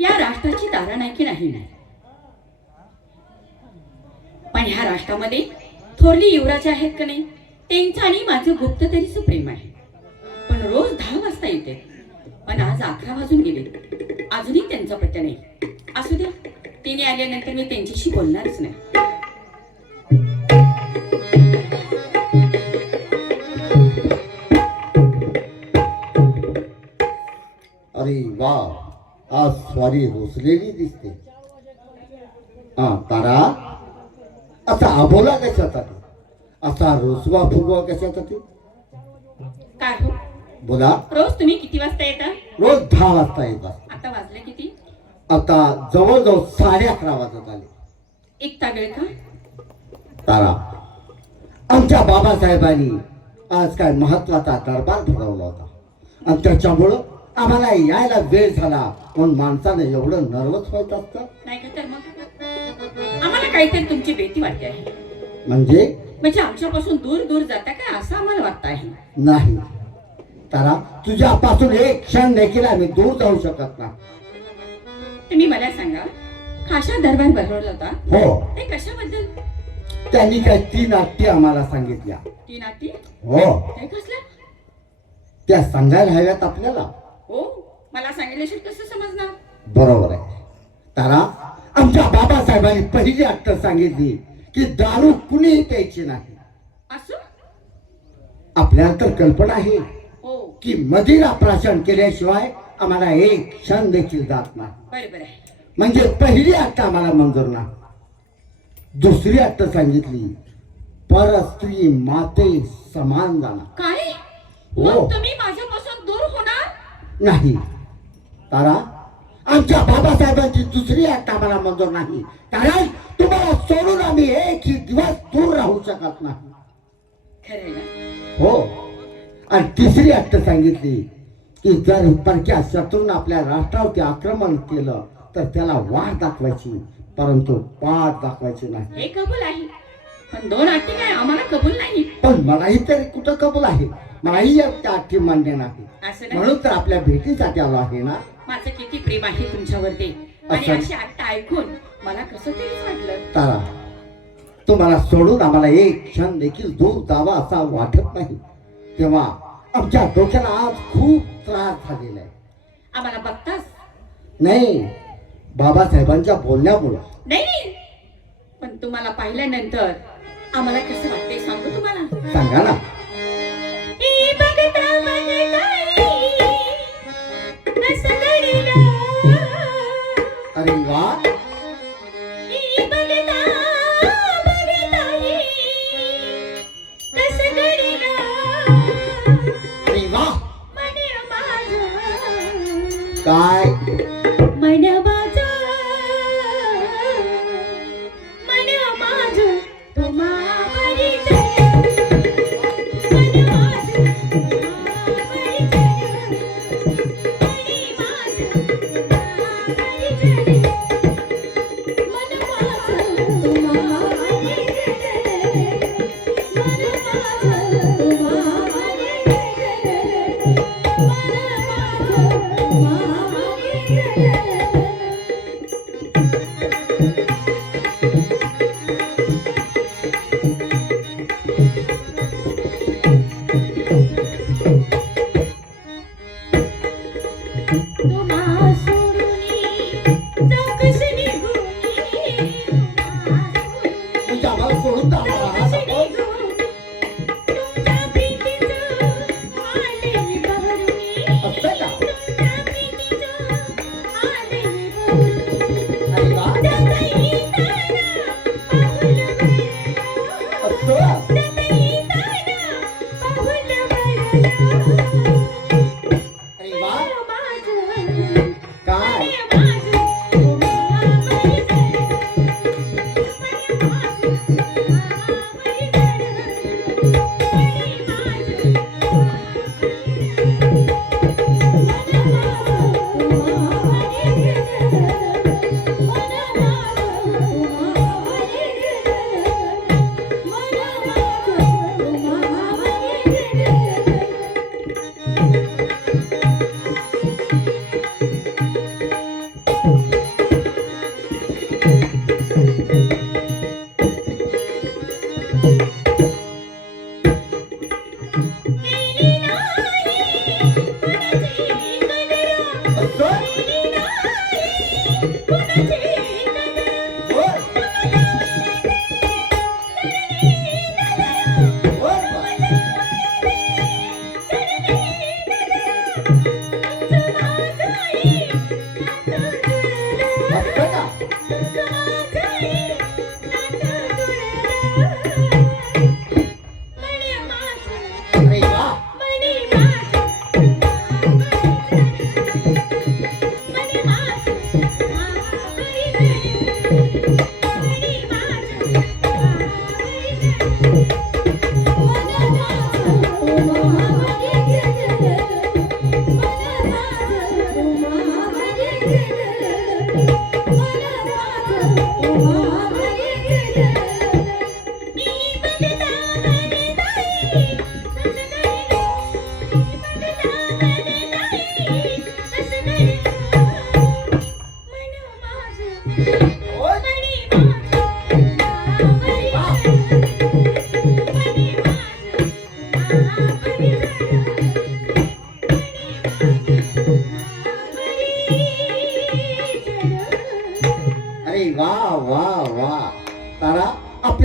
या राष्ट्राची तारानायकी नाही, पण ह्या राष्ट्रामध्ये थोरली युवराज आहेत का नाही, त्यांचं आणि माझं गुप्त तरीच प्रेम आहे. पण रोज 10 वाजता येते, पण आज 11 वाजून गेले, अजूनही त्यांचा पत्ता नाही. असू द्या, तिने आल्यानंतर मी त्यांच्याशी बोलणारच नाही. अरे वा, आज स्वारी रोसलेली दिसते. तारा, असा आबोला कशाचा तू, असा रुसवा फुगवा कशाचा तू? काय हो, बोला. रोज तुम्ही किती वाजता येता? रोज 10 वाजता येतात. आता वाजले किती? आता जवळजवळ 11:30 वाजत आले. एक तागळ का? तारा, आमच्या बाबासाहेबांनी आज काय महत्वाचा दरबार भरवला होता आणि त्याच्यामुळं आम्हाला यायला वेळ झाला, म्हणून माणसानं एवढं नर्वस व्हायच असतं. नाही का? तर मग आम्हाला काहीतरी तुमची भीती वाटते आहे. म्हणजे आमच्यापासून दूर दूर जाता का असं आम्हाला वाटत आहे. नाही तारा, तुझ्यापासून एक क्षण देखील आम्ही दूर जाऊ शकत नाही. तुम्ही मला सांगा, खाशा दरबार भरवला होता, हो, ते कशाबद्दल? त्यांनी काय 3 नाट्य आम्हाला सांगितल्या. 3 नाटी? हो, ते कसल्या? त्या सांगायला हव्यात आपल्याला. हो, मला सांगितल्याशिवाय कसं समजणार? बरोबर आहे तारा, आमच्या बाबासाहेबांनी पहिली अट्ट सांगितली की दारू कुणीही प्यायची नाही. असं? आपल्याला तर कल्पना आहे हो, की मदिरा प्राशन केल्याशिवाय आम्हाला एक क्षण देखील जात नाही. बरोबर आहे. म्हणजे पहिली अट्ट आम्हाला मंजूर नाही. दुसरी अट्ट सांगितली, परस्त्री माते समान जाणार. काय? हो. मग तुम्ही माझ्यापासून दूर होणार? नाही तारा, आमच्या बाबासाहेबांची दुसरी अट्ट आम्हाला मंजूर नाही, कारण तुम्हाला सोडून आम्ही एकही दिवस दूर राहू शकत नाही. खरं ना? हो, आणि तिसरी अट्ट सांगितली की जर परक्या शत्रून आपल्या राष्ट्रावरती आक्रमण केलं तर त्याला वाट दाखवायची, परंतु पाठ दाखवायची नाही. हे कबूल आहे, पण 2 अटी काय आम्हाला कबूल नाही. पण मलाही तरी कुठं कबूल आहे, मलाही या त्या अटी मान्य नाही. असं नाही. म्हणून तर आपल्या भेटीसाठी आलो आहे ना. माझं किती प्रेम आहे तुमच्यावरती, आणि असं. अशी अट्ट ऐकून मला कसं तरी वाटलं. तारा, तुम्हाला सोडून आम्हाला एक क्षण देखील दूर जावा असा वाटत नाही, तेव्हा आमच्या डोक्याला आज खूप त्रास झालेला आहे. आम्हाला बघताच? नाही, बाबासाहेबांच्या बोलण्यामुळं. नाही, पण तुम्हाला पाहिल्यानंतर आम्हाला कसं वाटतंय सांगू तुम्हाला? सांगा ना. ई बघता कसं घडलं, अरे वा, ई बघता कसं घडलं, अरे वा, मन माझं, काय मन माझं, मन माझं तुम्हावरी म्हणजे आम्हाला सोडून तर आम्हाला राहत आपण. असं का? अरे वा, असं. अरे वा, काय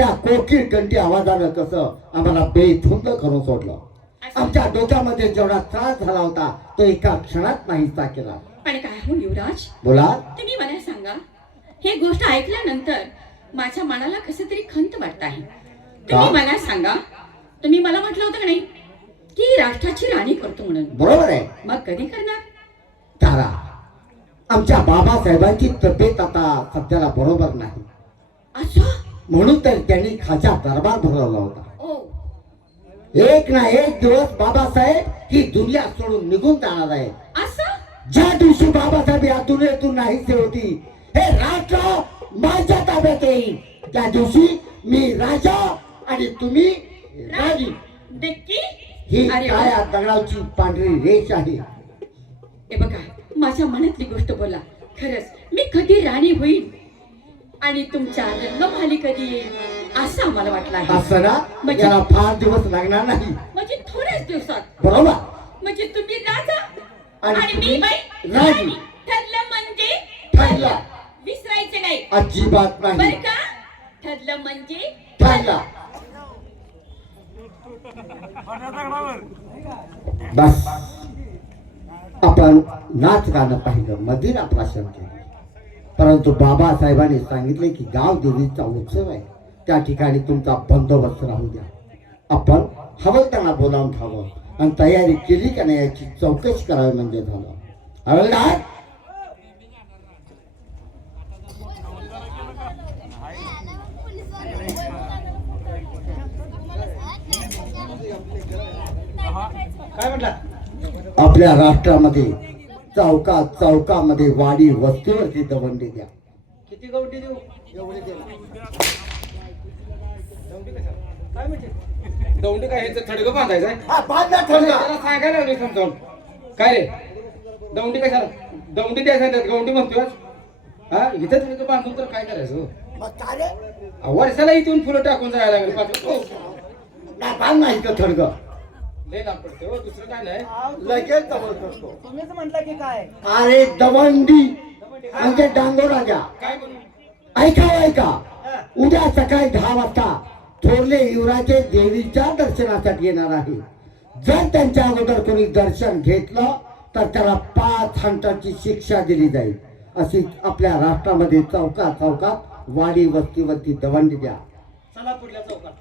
आपल्या कोकिळ कंठी आवाजानं कसं आम्हाला बेधुंद करून सोडलं. आमच्या डोक्यामध्ये जेवढा त्रास झाला होता तो एका क्षणात नाहीसा केला. पण काय हो युवराज, बोला. तुम्ही मला सांगा, ही गोष्ट ऐकल्यानंतर माझ्या मनाला कसं तरी खंत वाटत आहे. तुम्ही मला सांगा, तुम्ही मला म्हटलं होतं का नाही की राष्ट्राची राणी करतो म्हणून? बरोबर आहे. मग कधी करणार? तारा, आमच्या बाबासाहेबांची तब्येत आता सध्याला बरोबर नाही. असं? म्हणून तर त्यांनी खाजा दरबार भरवला होता. ओ, एक ना एक दिवस बाबासाहेब ही दुनिया सोडून निघून जाणार आहे. असं? ज्या दिवशी बाबासाहेब या दुनियेतून नाहीसे होती, हे राष्ट्र माझ्या ताब्यात येईल. त्या दिवशी मी राजा आणि तुम्ही राणी. नक्की? ही अरे वा. काळ्या दगडाची पांढरी रेष आहे. हे बघा, माझ्या मनातली गोष्ट बोला. खरंच मी कधी राणी होईल आणि तुमच्या रंगमाली कधी येईल असं आम्हाला वाटलं आहे. असं ना, म्हणजे- याला फार दिवस लागणार नाही. म्हणजे थोड्याच दिवसात. बरोबर. म्हणजे तुम्ही राजा आणि आणि मी तुम्ही बाई राणी. राणी. ठरलं म्हणजे ठरलं. विसरायचं नाही अजिबात बर नाही. का? ठरलं म्हणजे ठरलं. बस आपण नाच गाणं पाहिलं, मदिरा प्राशन केलं. परंतु बाबासाहेबांनी सांगितले की गाव देवीचा उत्सव आहे, त्या ठिकाणी तुमचा बंदोबस्त राहू द्या. आपण हवं त्यांना बोलावून खावं आणि तयारी केली का नाही याची चौकशी करावी म्हणजे झालं. हवलदार, काय म्हटला? आपल्या राष्ट्रामध्ये चौका चौकामध्ये वाडी वस्तीवरती दवंडी द्या. किती गवटी देऊ? एवढे द्या. दौंडी कशा? काय म्हणते? दौंडी काय ह्याचं थडगं बांधायचं आहे? हा, बांधा ठरला. त्याला सांगायला लागली समजावून. काय रे दौंडी कशाला? दौंडी द्यायला सांगतात, गवंडी म्हणतोय. हा, इथं थडगं बांधून तर काय करायचं? मग काय रे? वर्षाला इथून फुलं टाकून जायला लागले पाच. नाही, बांध नाही तर ठरगं. लय लांब पडते हो, दुसरं काय नाही. लगेच जवळ करतो. तुम्हीच म्हणता की काय? अरे दवंडी म्हणजे डांगोरा द्या. काय म्हणून? ऐका, उद्या सकाळी 10 वाजता थोरले युवराजे देवीच्या दर्शनासाठी येणार आहे. जर त्यांच्या अगोदर कोणी दर्शन घेतलं तर त्याला 5 हंटाची शिक्षा दिली जाईल. अशी आपल्या राष्ट्रामध्ये चौका चौकात वाडी वस्तीवरती दवंडी द्या. चला पुढल्या चौकात.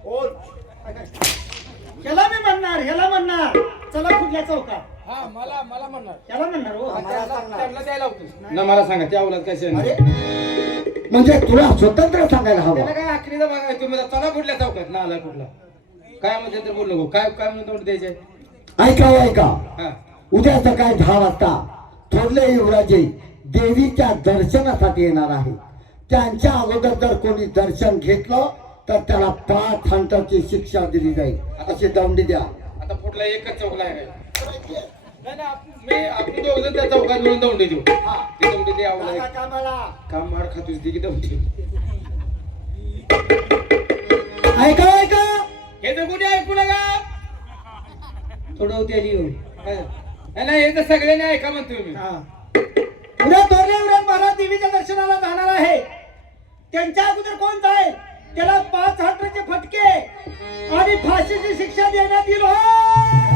ह्याला मी म्हणणार, ह्याला म्हणणार. चला पुढल्या चौकात. हा, मला म्हणणार. त्याला म्हणणार हो. त्यांना द्यायला होतं ना. मला सांगा त्या अवलाद कशी अरे म्हणजे तुला स्वतंत्र सांगायला त्याला हवं. काय आखरीचा बघायचं तुम्ही चला कुठल्या चौकात ना आला कुठला काय म्हणते तर बोल नको. काय काय म्हणून तोंड द्यायचे? ऐका, हा, उद्या सकाळी 10 वाजता थोरले युवराजे देवीच्या दर्शनासाठी येणार आहे. त्यांच्या अगोदर जर कोणी दर्शन घेतलं तर त्याला 5 हंटाची शिक्षा दिली जाईल. अशी दंडी द्या. आता पुढला एकच चौकला आहे काय? नाही, मी आपण दोघं त्या चौकात मिळून दौंडी देऊ. ती दौंडी दे आवडला काम मार खातोस ती की दौंडी देऊ. ऐका, हे तर कुठे ऐकू नका. थोडं होती आली हो. नाही हे तर सगळ्यांनी ऐका म्हणतोय मी. उद्या थोरले युवराज महाराज देवीच्या दर्शनाला जाणार आहे. त्यांच्या अगोदर कोण जाईल त्याला 5 हंटाचे फटके आणि फाशीची शिक्षा देण्यात येईल. हो!